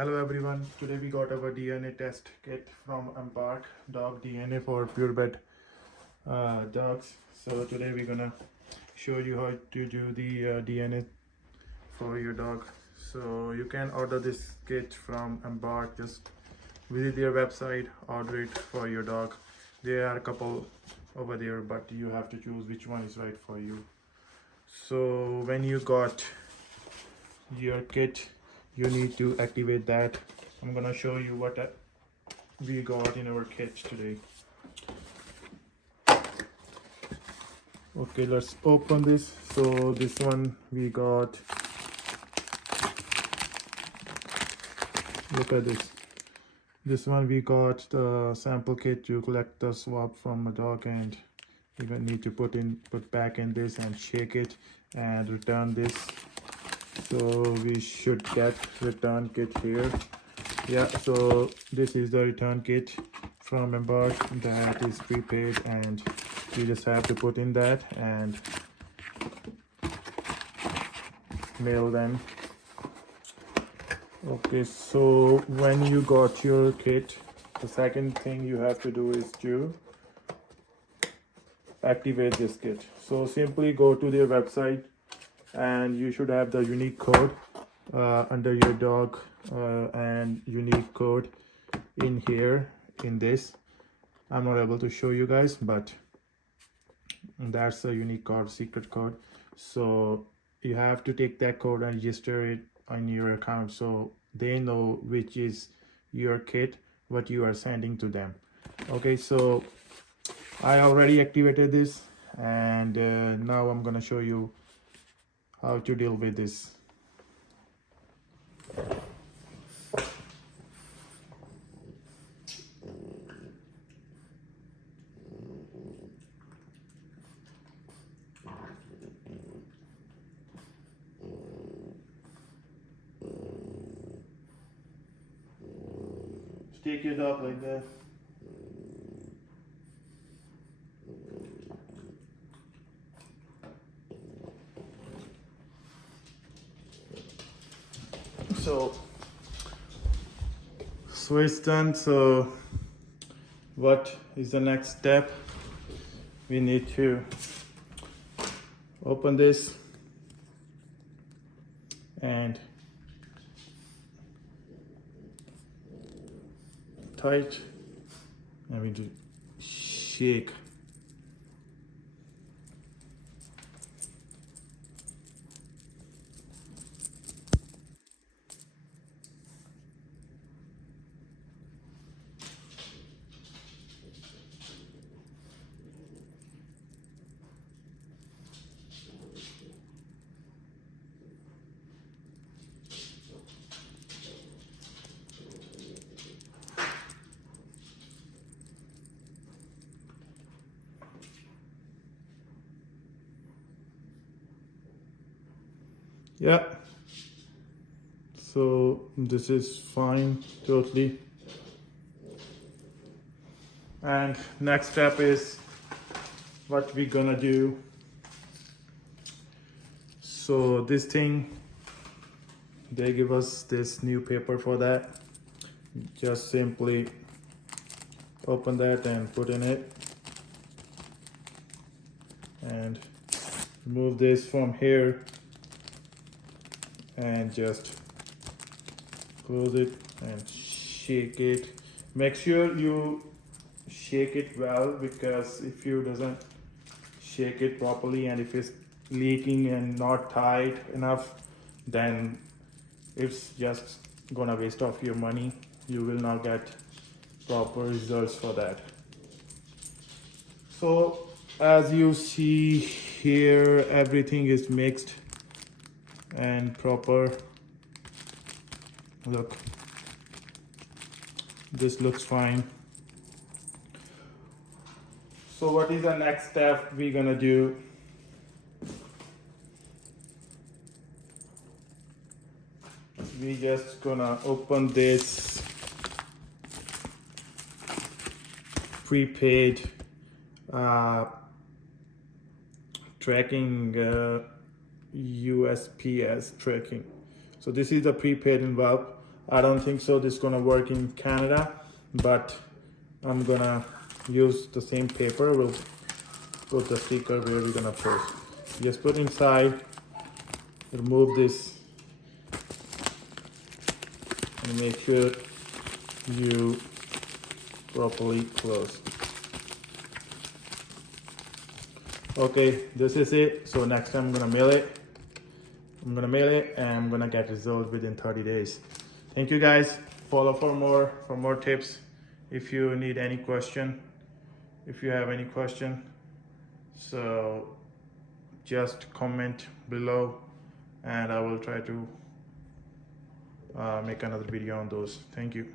Hello everyone, today we got our DNA test kit from Embark Dog DNA for purebred dogs. So today we're gonna show you how to do the DNA for your dog. So you can order this kit from Embark, just visit their website, order it for your dog. There are a couple over there, but you have to choose which one is right for you. So when you got your kit, you need to activate that. I'm gonna show you what we got in our kit today. Okay, let's open this. So this one we got, look at this one we got the sample kit to collect the swab from a dog, and you need to put back in this and shake it and return this. So we should get return kit here. Yeah, so this is the return kit from Embark that is prepaid, and you just have to put in that and mail them. Okay, so when you got your kit, the second thing you have to do is to activate this kit. So simply go to their website and you should have the unique code under your dog and unique code in here in this. I'm not able to show you guys, but that's a unique code, secret code. So you have to take that code and register it on your account so they know which is your kit, what you are sending to them. Okay, so I already activated this, and now I'm gonna show you how to deal with this. Take your dog like that. So it's done. So what is the next step? We need to open this and tight, and we do shake. Yeah, so this is fine totally. And next step is what we're gonna do. So this thing, they give us this new paper for that. Just simply open that and put in it, and remove this from here and just close it and shake it. Make sure you shake it well, because if you doesn't shake it properly and if it's leaking and not tight enough, then it's just gonna waste off your money. You will not get proper results for that. So as you see here, everything is mixed and proper. Look, this looks fine. So what is the next step we're gonna do? We just gonna open this prepaid tracking USPS tracking. So this is the prepaid envelope. I don't think so this is gonna work in Canada, but I'm gonna use the same paper. We'll put the sticker where we're gonna post. Just put inside, remove this, and make sure you properly close. Okay, this is it. So next time I'm gonna mail it. I'm gonna mail it and I'm gonna get results within 30 days. Thank you guys. Follow for more tips. If you need any question, if you have any question, so just comment below and I will try to make another video on those. Thank you.